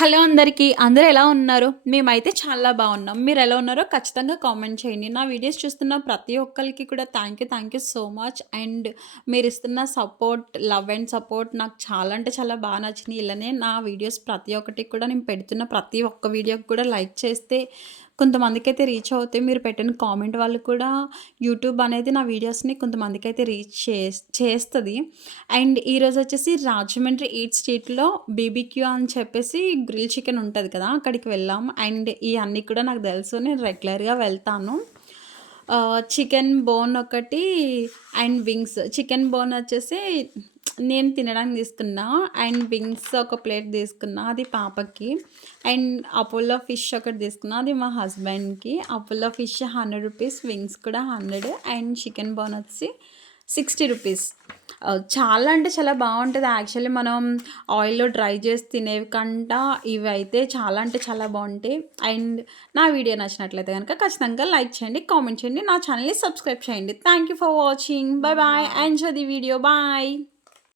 Hello అందరికీ. అందరూ ఎలా ఉన్నారు? మేమైతే చాలా బావున్నాం. మీరెలా ఉన్నారో ఖచ్చితంగా కామెంట్ చేయండి. నా వీడియోస్ చూస్తున్న ప్రతి ఒక్కళ్ళకి కూడా thank you so much. And మీరిస్తున్న సపోర్ట్, లవ్ అండ్ సపోర్ట్ నాకు చాలా అంటే చాలా నచ్చినియి. ఇలానే నా వీడియోస్ ప్రతి ఒక్కటి కూడా నేను పెడుతున్న ప్రతి ఒక్క వీడియోకి కూడా లైక్ చేస్తే కొంతమందికైతే రీచ్ అవుతాయి. మీరు పెట్టిన కామెంట్ వాళ్ళు కూడా యూట్యూబ్ అనేది నా వీడియోస్‌ని కొంతమందికైతే రీచ్ చేస్తది. అండ్ ఈరోజొచ్చేసి రాజమండ్రి ఈట్ స్ట్రీట్‌లో బీబీక్యూ అని చెప్పేసి గ్రిల్ చికెన్ ఉంటది కదా! అక్కడికి వెళ్ళాం. అండ్ ఇయన్నీ కూడా నాకు తెలుసు. నేను రెగ్యులర్‌గా వెళ్తాను. చికెన్ బోన్ ఒకటి అండ్ వింగ్స్. చికెన్ బోన్ వచ్చేసి నేను తినడానికి తీసుకున్నా. అండ్ వింగ్స్ ఒక ప్లేట్ తీసుకున్నా. అది పాపకి. అండ్ అపోలో ఫిష్ ఒకటి తీసుకున్నా. అది మా హస్బెండ్‌కి. అపోలో ఫిష్ రూ. 100, వింగ్స్ కూడా 100 అండ్ చికెన్ బోన్ వచ్చి రూ. 60. చాలా అంటే చాలా బావుంటది. యాక్చువల్లీ మనం ఆయిల్‌లో డ్రై చేసి తినేవి కంట ఇవైతే చాలా అంటే చాలా బావుంటాయి. అండ్ నా వీడియో నచ్చినట్లయితే గనక ఖచ్చితంగా లైక్ చేయండి, కామెంట్ చేయండి, నా ఛానల్‌ని సబ్స్క్రైబ్ చేయండి. Thank you for watching. Bye bye. Enjoy the video. Bye.